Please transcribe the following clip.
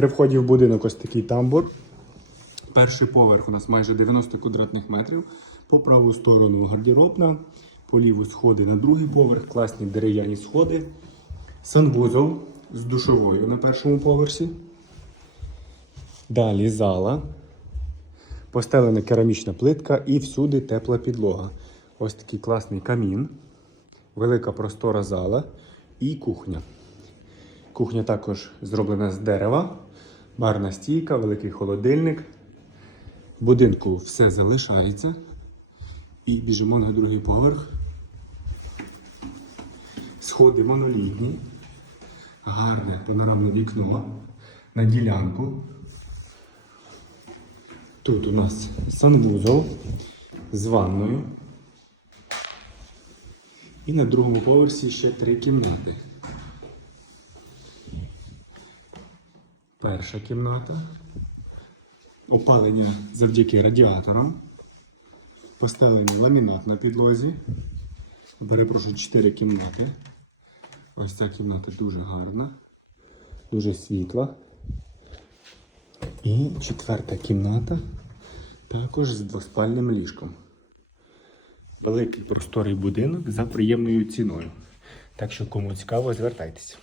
При вході в будинок ось такий тамбур. Перший поверх у нас майже 90 квадратних метрів. По праву сторону гардеробна, по ліву сходи на другий поверх, класні дерев'яні сходи. Санвузол з душовою на першому поверсі. Далі зала. Постелена керамічна плитка і всюди тепла підлога. Ось такий класний камін, велика простора зала і кухня. Кухня також зроблена з дерева, барна стійка, великий холодильник. В будинку все залишається. І біжимо на другий поверх. Сходи монолітні, гарне панорамне вікно на ділянку. Тут у нас санвузол з ванною. І на другому поверсі ще три кімнати. Перша кімната. Опалення завдяки радіаторам. Постелений ламінат на підлозі. Перепрошую, 4 кімнати. Ось ця кімната дуже гарна, дуже світла. І четверта кімната також з двоспальним ліжком. Великий просторий будинок за приємною ціною. Так що, кому цікаво, звертайтеся.